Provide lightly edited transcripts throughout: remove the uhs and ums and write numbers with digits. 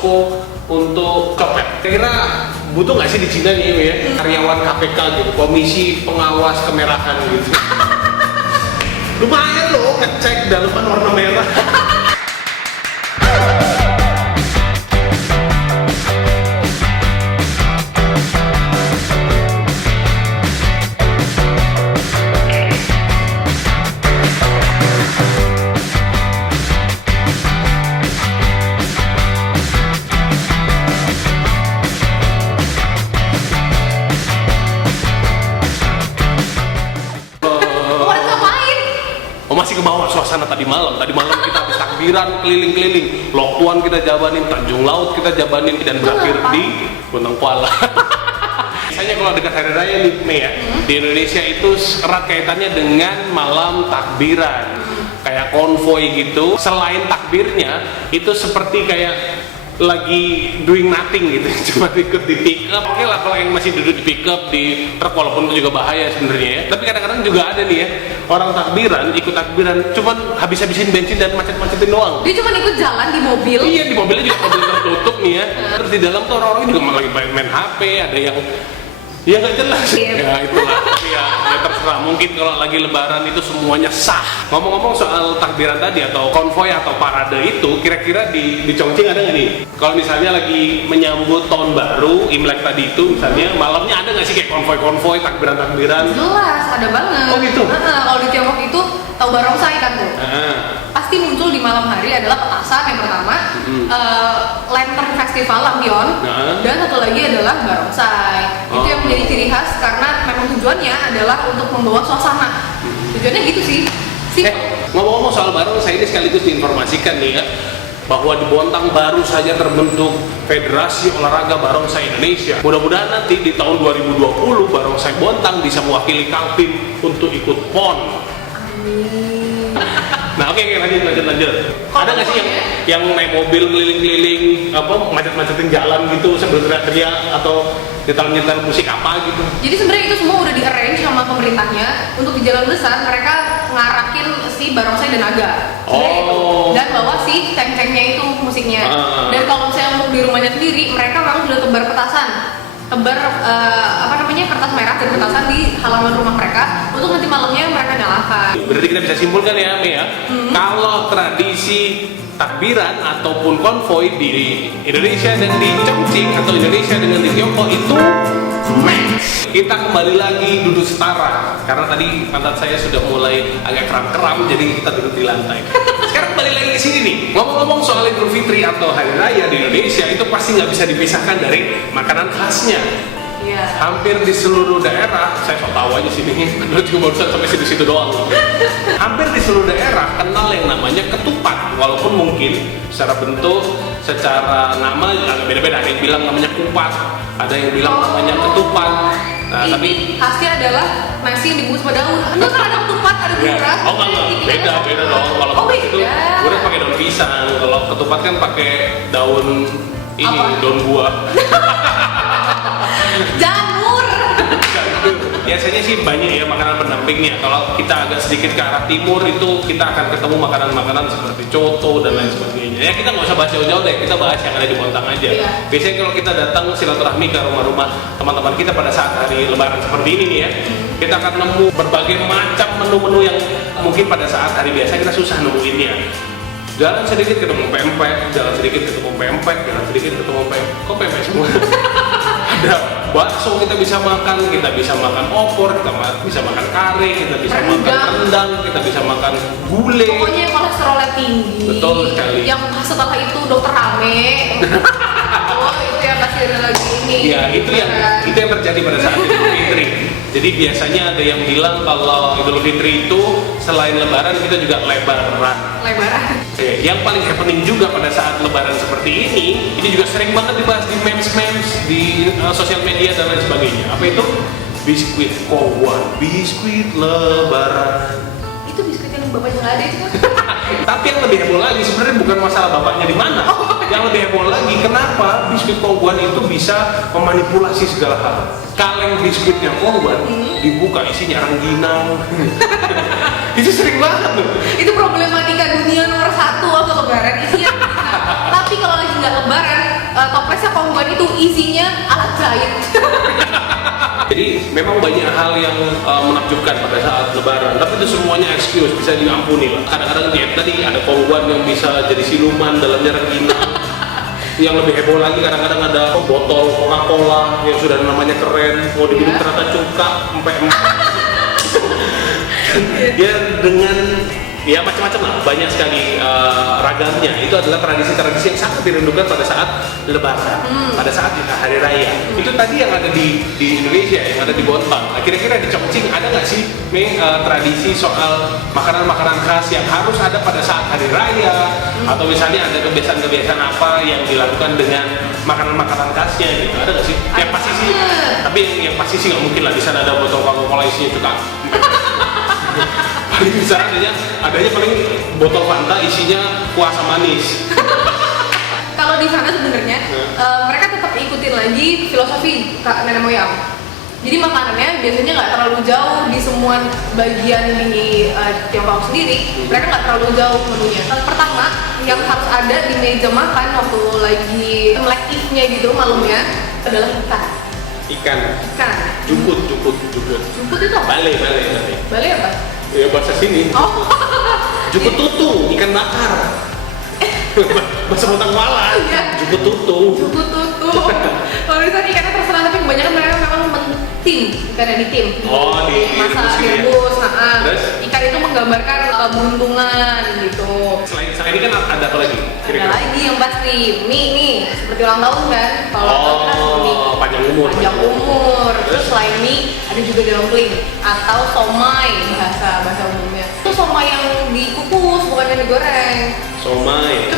posko untuk copet. Kira-kira butuh nggak sih di Cina nih ya, karyawan KPK gitu, komisi pengawas kemerahan gitu. Lumayan loh ngecek daleman warna merah. Masih ke bawah suasana tadi malam. Tadi malam kita habis takbiran keliling-keliling. Lok Tuan kita jabanin, Tanjung Laut kita jabanin, dan berakhir di Gunung Kuala. Biasanya kalau dekat hari raya nih, Mei ya, di Indonesia itu erat kaitannya dengan malam takbiran. Kayak konvoy gitu. Selain takbirnya, itu seperti kayak lagi doing nothing gitu, cuma ikut di pick up. Oke lah kalau yang masih duduk di pick up di truk, walaupun itu juga bahaya sebenarnya ya. Tapi kadang-kadang juga ada nih ya, orang takbiran, ikut takbiran, cuman habis-habisin bensin dan macet-macetin doang. Dia cuma ikut jalan di mobil. Iya, di mobilnya juga mobil tertutup nih ya. Terus di dalam tuh orang-orang juga malah lagi main HP, ada yang ya nggak jelas. Ya itulah. Tapi ya terserah. Mungkin kalau lagi lebaran itu semuanya sah. Ngomong-ngomong soal takbiran tadi atau konvoy atau parade itu, kira-kira di Chongqing ada nggak nih? Kalau misalnya lagi menyambut tahun baru, Imlek tadi itu misalnya, malamnya ada nggak sih kayak konvoy-konvoy, takbiran-takbiran? Jelas, ada banget. Oh gitu? Kalau di Tiongkok itu tahu barongsai kan tuh. Pasti muncul di malam hari adalah petasan yang pertama, lantern festival lampion, dan satu lagi adalah barongsai. Itu yang menjadi ciri khas karena memang tujuannya adalah untuk membawa suasana. Tujuannya gitu sih. Ngomong-ngomong soal barongsai ini sekaligus diinformasikan nih ya, bahwa di Bontang baru saja terbentuk Federasi Olahraga Barongsai Indonesia. Mudah-mudahan nanti di tahun 2020 Barongsai Bontang bisa mewakili Kaltim untuk ikut PON. Amin. Nah oke, lanjut. Ada nggak sih yang naik mobil keliling-keliling macet-macetin jalan gitu sambil teriak-teriak atau nyetel musik apa gitu? Jadi sebenarnya itu semua udah di-arrange sama pemerintahnya untuk di jalan besar mereka ngarakin si barongsai dan naga. Dan bawa si ceng-cengnya itu musiknya. Dan kalau misalnya untuk di rumahnya sendiri, mereka memang sudah tebar petasan. Tebar kertas merah dan petasan di halaman rumah mereka untuk nanti malamnya mereka nyalakan. Berarti kita bisa simpulkan ya, Mei ya, kalau tradisi takbiran ataupun konvoy di Indonesia dan di Chongqing atau Indonesia dengan di Tiongkok itu match. Kita kembali lagi duduk setara karena tadi pantat saya sudah mulai agak kram-kram, jadi kita duduk di lantai. Sekarang kembali lagi ke sini nih. Ngomong-ngomong soal Idul Fitri atau Hari Raya di Indonesia, itu pasti nggak bisa dipisahkan dari makanan khasnya. Hampir di seluruh daerah, saya sok tahu aja sini, menurut juga barusan sampai situ-situ doang. Hampir di seluruh daerah kenal yang namanya ketupat, walaupun mungkin secara bentuk, secara nama agak beda-beda. Ada yang bilang namanya kupat, ada yang bilang namanya ketupat. Nah, ini tapi khasnya adalah nasi yang dibungkus pada daun. Enggak kan ada ketupat, ada gurah. Beda dong. Kalau ketupat itu gurah pakai daun pisang, kalau ketupat kan pakai daun ini, daun buah. Jamur. Biasanya sih banyak ya makanan pendampingnya. Kalau kita agak sedikit ke arah timur itu kita akan ketemu makanan-makanan seperti coto dan lain sebagainya. Ya kita nggak usah bahas jauh-jauh deh, kita bahas yang ada di Bontang aja. Biasanya kalau kita datang silaturahmi ke rumah-rumah teman-teman kita pada saat hari Lebaran seperti ini nih ya, kita akan nemu berbagai macam menu-menu yang mungkin pada saat hari biasa kita susah nemuinnya. Jalan sedikit ketemu pempek, jalan sedikit ketemu pempek, jalan sedikit ketemu pempek. Kok pempek semua? Ada bakso kita bisa makan opor, kita bisa makan kare, kita bisa makan rendang, kita bisa makan gulai. Pokoknya kolesterolnya tinggi. Betul sekali. Yang setelah itu dokter rame. Itu yang pasti ada lagi ini. Ya, itu yang terjadi pada saat Idul Fitri. Jadi biasanya ada yang bilang kalau Idul Fitri itu selain Lebaran kita juga lebaran. Yang paling happening juga pada saat Lebaran seperti ini juga sering banget dibahas di memes di sosial media dan lain sebagainya. Apa itu? Biskuit Kowon, biskuit Lebaran. Itu biskuit yang bapaknya nggak ada itu kan? Tapi yang lebih heboh lagi sebenarnya bukan masalah bapaknya di mana. Yang lebih heboh lagi, kenapa biskuit Kowon itu bisa memanipulasi segala hal. Kaleng biskuitnya Kowon dibuka isinya rengginang. Itu sering banget tuh. Itu problematika dunia nomor 1 waktu Lebaran isinya. Tapi kalau lagi nggak Lebaran, toplesnya kongguan itu isinya alat jahit. Jadi memang banyak hal yang menakjubkan pada saat lebaran, tapi itu semuanya excuse, bisa diampuni lah. Kadang-kadang ya tadi ada kongguan yang bisa jadi siluman dalamnya rengginang. Yang lebih heboh lagi kadang-kadang ada botol Coca-Cola yang sudah namanya keren, mau diminum ternyata cuka, ya dengan ya macam-macam lah, banyak sekali ragamnya. Itu adalah tradisi-tradisi yang sangat dirindukan pada saat lebaran, pada saat hari raya. Itu tadi yang ada di Indonesia, yang ada di Bontang. Nah, kira-kira di Chongqing ada nggak sih tradisi soal makanan-makanan khas yang harus ada pada saat hari raya, atau misalnya ada kebiasaan-kebiasaan apa yang dilakukan dengan makanan-makanan khasnya gitu, ada nggak sih? Yang pasti sih, tapi yang pasti sih nggak mungkin lah di sana ada botol Coca-Cola isinya cuka. Paling bisa adanya paling botol Fanta isinya kuah asam manis. Kalau di sana sebenarnya mereka tetap ikutin lagi filosofi nenek moyang. Jadi makanannya biasanya nggak terlalu jauh di semua bagian di Tiongkok sendiri. Mereka nggak terlalu jauh menunya. Pertama yang harus ada di meja makan waktu lagi Imlek Eve-nya gitu malamnya adalah ikan. Ikan. Jukut. Jukut itu apa? Bale. Bale apa? Ya bahasa sini. Oh. Jukut tutu, ikan bakar. Bahasa Bontang Wala. Iya. Jukut tutu. Kalau di sana ikannya terserah, tapi kebanyakan mereka memang mentim, ikannya ditim. Oh, masak, direbus. Terus? Ikan itu menggambarkan keberuntungan gitu. Selain ini kan ada apa lagi? Ada lagi yang pasti mie seperti ulang tahun kan. Kalau panjang umur. Terus selain mie ada juga dumpling atau somai bahasa umumnya. Itu somai yang dikukus bukan yang digoreng. Somai.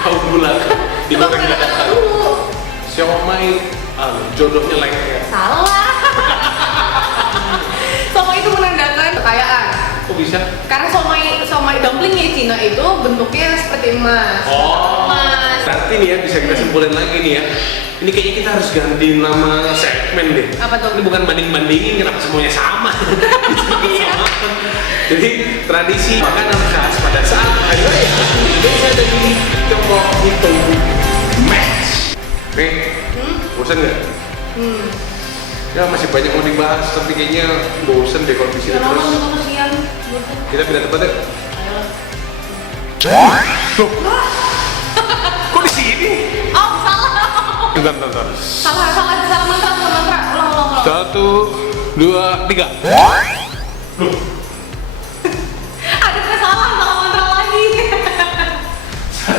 Tahu bulat. Digoreng dadakan. Somai jodohnya lengket. Salah. Somai itu menandakan kekayaan. Kok bisa? Karena somai dumplingnya Cina itu bentuknya seperti emas. Emas. Berarti nih ya bisa kita simpulin lagi nih ya. Ini kayaknya kita harus ganti nama segmen deh. Apa tuh? Ini bukan banding-bandingin kenapa semuanya sama. Iya. Jadi tradisi makanan khas pada saat hari raya Indonesia dan di Tiongkok itu match. Nih, bosan nggak? Ya masih banyak mau dibahas, tapi kayaknya bosan deh kalau di sini terus. Kita pindah tempat ya? Loh? Kok di sini? Oh, salah. Bentar. Salah mantra. Ulang. 1, 2, 3. Loh? Ada kesalahan, salah mantra lagi.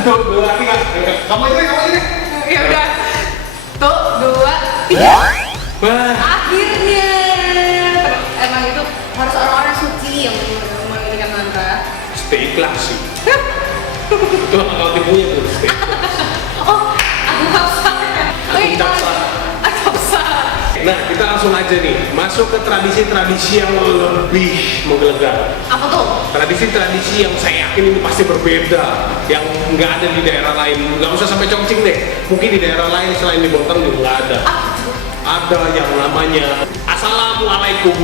1, 2, 3. Kamu ini. Ya udah. 1, 2, 3. Wah. Akhirnya. Emang itu harus orang-orang suci yang menginginkan mantra. Stay ikhlas sih. Itu kalau tipunya tuh stay ikhlas. Oh, aku hafsa. Nah, kita langsung aja nih masuk ke tradisi-tradisi yang lebih menggelegar. Apa tuh? Tradisi-tradisi yang saya yakin ini pasti berbeda, yang nggak ada di daerah lain. Nggak usah sampai Chongqing deh, mungkin di daerah lain selain di Bontang juga nggak ada. Ada yang namanya Assalamualaikum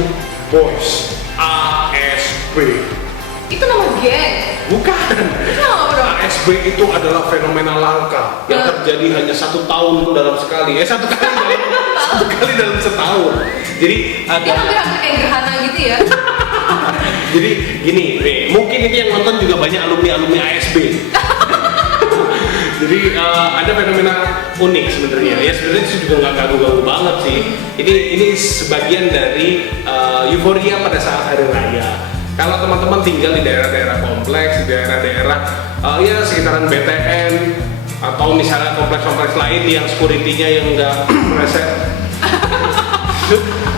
Boys, ASB. Itu nama geng? Bukan. Itu nama apa dong? ASB itu adalah fenomena langka yang terjadi hanya 1 tahun dalam sekali. Satu kali dalam setahun. Jadi ada. Dia hampir kayak gerhana gitu ya. Jadi gini, nih, mungkin ini yang nonton juga banyak alumni ASB. Jadi ada fenomena unik sebenarnya. Ya sebenarnya itu juga nggak ganggu-ganggu banget sih. Ini sebagian dari euforia pada saat hari raya. Kalau teman-teman tinggal di daerah-daerah kompleks, di daerah-daerah ya sekitaran BTN atau misalnya kompleks-kompleks lain yang security-nya yang nggak reset,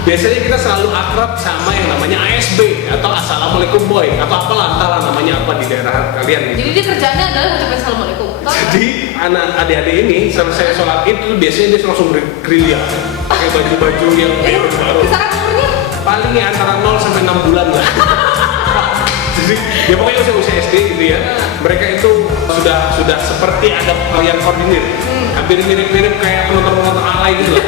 biasanya kita selalu akrab sama yang namanya ASB atau Assalamualaikum Boy atau apalah entahlah namanya apa di daerah kalian. Jadi dia kerjanya adalah ucapin Assalamualaikum. Jadi adik-adik ini selesai sholat itu biasanya dia langsung bergerilya pakai baju-baju yang baru. Kisaran umurnya? Paling ya antara 0 sampai 6 bulan lah. Jadi ya pokoknya usia SD gitu ya. Mereka itu sudah seperti ada yang koordinir. Hampir mirip-mirip kayak penonton-penonton alay gitu loh.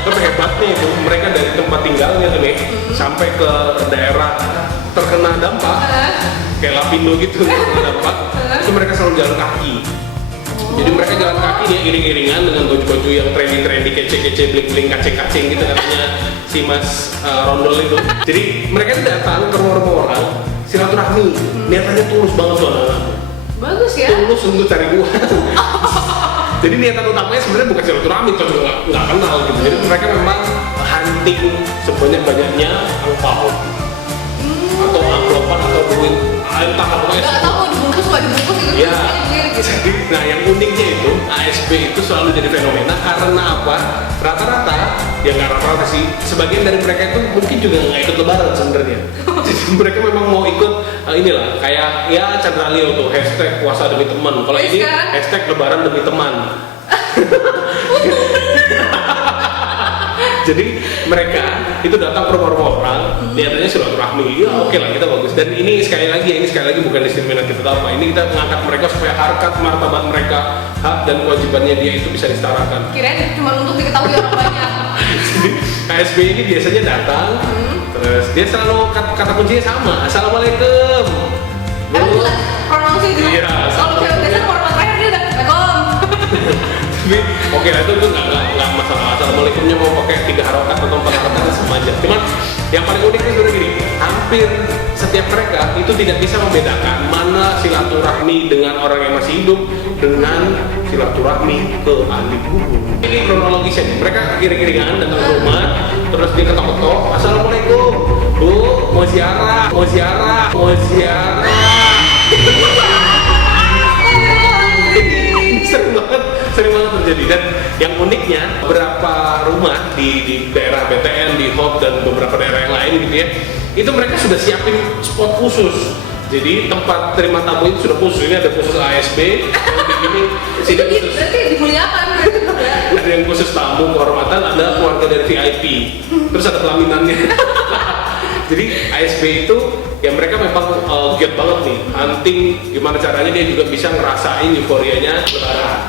Tapi hebatnya itu mereka dari tempat tinggalnya tuh nih sampai ke daerah terkena dampak kayak Lapindo gitu terkena dampak itu mereka selalu jalan kaki. ini iring-iringan dengan baju-baju yang trendy-trendy, kece-kece, bling-bling, kacing-kacing gitu katanya si Mas Rondol itu. Jadi mereka itu datang ke rumah-rumah orang silaturahmi, niatannya tulus banget tuh anak-anak. Bagus ya. Tulus untuk cari uang. Jadi niatan utamanya sebenarnya bukan silaturahmi, kalau juga nggak kenal gitu. Jadi mereka memang hunting sebanyak-banyaknya angpau atau amplopan atau duit, entah apa. Nggak tahu mau dibungkus nggak dibungkus itu Ya, gitu. jadi, nah yang uniknya itu ASB itu selalu jadi fenomena karena apa? Rata-rata, ya nggak rata-rata sih, sebagian dari mereka itu mungkin juga nggak ikut lebaran sebenarnya. Jadi mereka memang mau ikut inilah, kayak ya Chandra Leo tuh, hashtag puasa demi teman. Kalau ini hashtag lebaran demi teman. Jadi mereka itu datang ke rumah-rumah orang, niatannya silaturahmi. Ya oke lah, kita bagus. Dan ini sekali lagi bukan diskriminatif atau apa. Ini kita mengangkat mereka supaya harkat martabat mereka, hak dan kewajibannya dia itu bisa disetarakan. Kirain cuma untuk diketahui orang banyak. Jadi KSB ini biasanya datang, terus dia selalu kata kuncinya sama, assalamualaikum. Emang jelas pronounce itu. Iya. Kalau cewek biasa format terakhir dia udah Assalamualaikum. Tapi oke lah itu nggak masalah. Assalamualaikumnya mau pakai 3 harokat atau 4 harokat sama aja. Cuman yang paling unik itu gini, hampir setiap mereka itu tidak bisa membedakan mana silaturahmi dengan orang yang masih hidup dengan silaturahmi ke ahli kubur. Ini kronologisnya nih. Mereka iring-iringan datang ke rumah, terus dia ketok-ketok, assalamualaikum, bu, mau ziarah. Sering banget terjadi. Dan yang uniknya beberapa rumah di daerah BTN, di Hop dan beberapa daerah yang lain gitu ya, itu mereka sudah siapin spot khusus. Jadi tempat terima tamu itu sudah khusus. Ini ada khusus ASB, yang begini sini khusus. Berarti dimuliakan berarti. Ada yang khusus tamu kehormatan, ada keluarga dari VIP. Terus ada pelaminannya. Jadi ASB itu ya mereka memang giat banget nih, hunting gimana caranya dia juga bisa ngerasain euforianya lebaran.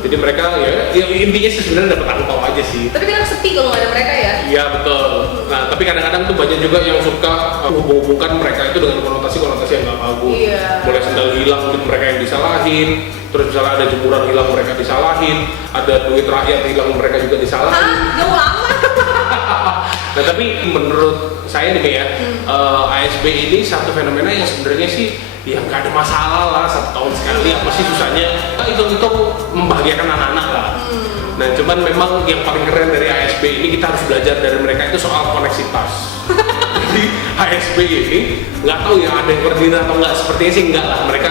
Jadi mereka ya intinya sih sebenarnya dapat angpau aja sih. Tapi kan sepi kalau nggak ada mereka ya. Iya betul. Nah tapi kadang-kadang tuh banyak juga yang suka menghubung-hubungkan mereka itu dengan konotasi-konotasi yang nggak bagus. Iya. Mulai sendal hilang mungkin mereka yang disalahin, terus misalnya ada jemuran hilang mereka disalahin, ada duit rakyat hilang mereka juga disalahin. Jauh lama. Nah tapi menurut saya nih ya, ASB ini satu fenomena yang sebenarnya sih ya nggak ada masalah lah, 1 tahun sekali apa sih susahnya, itu membahagiakan anak-anak lah. Nah cuman memang yang paling keren dari ASB ini kita harus belajar dari mereka itu soal koneksitas. Di ASB ini nggak tahu ya ada yang koordinat atau nggak, sepertinya sih enggak lah, mereka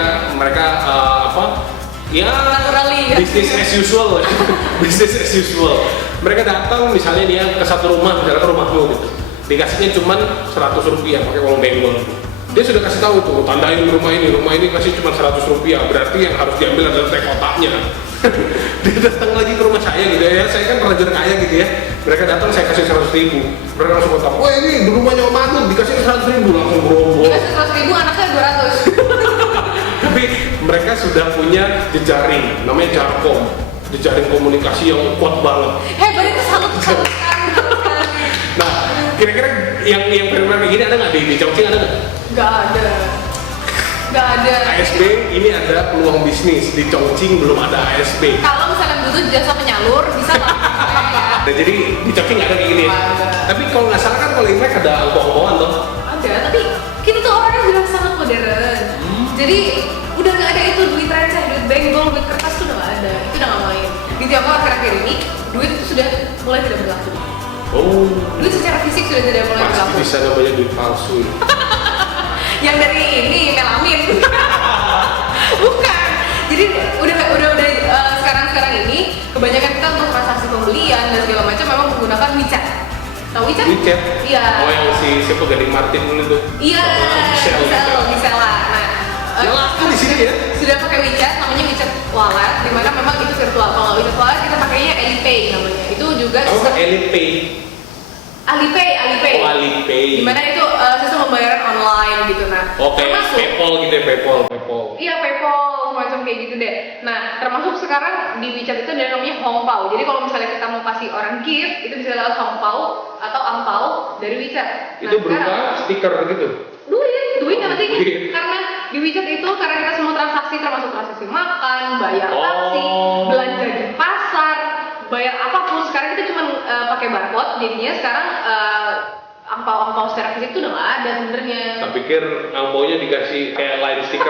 ya business as usual. Business as usual. Mereka datang misalnya dia ke satu rumah, misalnya ke rumahmu gitu, dikasihnya cuma 100 rupiah pakai uang benggol. Dia sudah kasih tahu tuh, tandain rumah ini kasih cuma 100 rupiah, berarti yang harus diambil adalah teh kotaknya. Dia datang lagi ke rumah saya gitu ya, saya kan pelajar kaya gitu ya. Mereka datang saya kasih 100.000, mereka langsung kotak, wah ini di rumahnya Om Agung dikasih 100.000, langsung gerombol. Dikasih 100.000 anaknya 200. Tapi mereka sudah punya jejaring, namanya Jarkom, jejaring komunikasi yang kuat banget. Berarti salut sekali. Nah, kira-kira yang fenomena kayak gini ada nggak di Chongqing, ada nggak? Nggak ada. ASB ini ada peluang bisnis, di Chongqing belum ada ASB. Kalau misalnya butuh jasa penyalur bisa lah. Nah, jadi di Chongqing nggak ada kayak gini. Tapi kalau nggak salah kan kalau Imlek ada angpau-angpauan tuh. Ada, tapi kita tuh orangnya udah sangat modern. Jadi udah nggak ada itu duit receh, duit benggol, duit kertas tuh udah nggak ada. Itu udah nggak main. Di Tiongkok akhir-akhir ini duit itu sudah mulai tidak berlaku. Oh. Duit secara fisik sudah tidak mulai berlaku. Pasti di sana banyak duit palsu. Yang dari ini melamin. Bukan. Jadi udah sekarang ini kebanyakan kita untuk transaksi pembelian dan segala macam memang menggunakan WeChat. Tahu WeChat? WeChat? Iya. Oh yang siapa Gading Martin dulu tuh? Iya. Bisa lah. Nah, kan di sini ya? Sudah pakai WeChat, namanya WeChat Wallet, di mana memang itu virtual. Kalau WeChat Wallet kita pakainya Alipay namanya. Itu juga sistem Alipay. Alipay. Oh, Alipay. Dimana itu sistem pembayaran online gitu. Nah, termasuk PayPal gitu ya, PayPal. Iya, PayPal semacam kayak gitu deh. Nah, termasuk sekarang di WeChat itu ada namanya Hongpao. Jadi kalau misalnya kita mau kasih orang gift, itu bisa lewat Hongpao atau Ampao dari WeChat. Itu berupa stiker gitu. Duit yang penting karena di WeChat itu karena kita semua transaksi termasuk transaksi makan, bayar taksi, belanja di bayar apapun sekarang kita cuma pakai barcode, jadinya sekarang angpau secara fisik itu udah nggak ada sebenarnya. Tak pikir angpaunya dikasih kayak line stiker.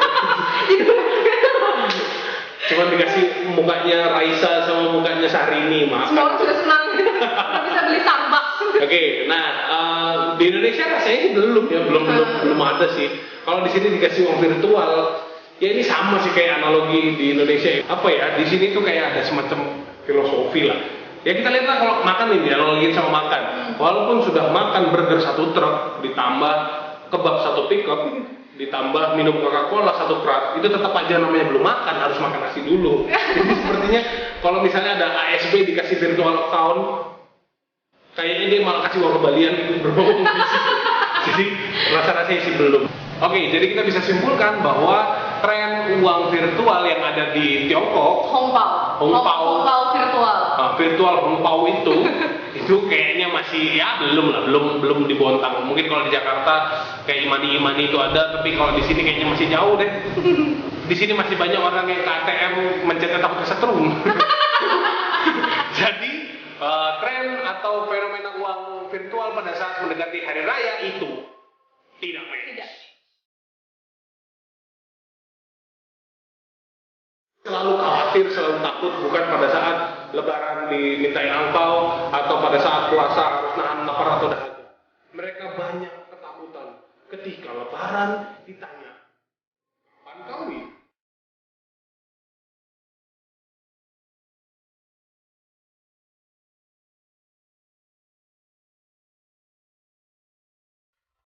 Cuma dikasih mukanya Raisa sama mukanya Syahrini, maaf. Semua orang sudah senang gitu. Udah bisa beli Starbucks. Oke, nah di Indonesia rasanya sih belum ya, belum ada sih. Kalau di sini dikasih uang virtual, ya ini sama sih kayak analogi di Indonesia. Apa ya? Di sini tuh kayak ada semacam filosofi lah. Ya kita lihat lah kalau makan nih, dianalogiin sama makan. Walaupun sudah makan burger 1 truk, ditambah kebab 1 pickup, ditambah minum Coca-Cola 1 truk, itu tetap aja namanya belum makan, harus makan nasi dulu. Jadi sepertinya kalau misalnya ada ASB dikasih virtual account, kayaknya dia malah kasih uang kembalian berbau. Jadi rasa-rasanya sih belum. Oke, jadi kita bisa simpulkan bahwa tren uang virtual yang ada di Tiongkok, Hongpao virtual. Virtual Hongpao itu kayaknya masih ya belum dibontang. Mungkin kalau di Jakarta kayak imani itu ada, tapi kalau di sini kayaknya masih jauh deh. Di sini masih banyak orang yang ke ATM mencetnya takut kesetrum. Jadi tren atau fenomena uang virtual pada saat mendekati hari raya itu tidak match. Tidak. Selalu khawatir, selalu takut, bukan pada saat lebaran dimintain angpau atau pada saat puasa harus nahan lapar atau dahaga. Mereka banyak ketakutan ketika lebaran ditanya, kapan kawin?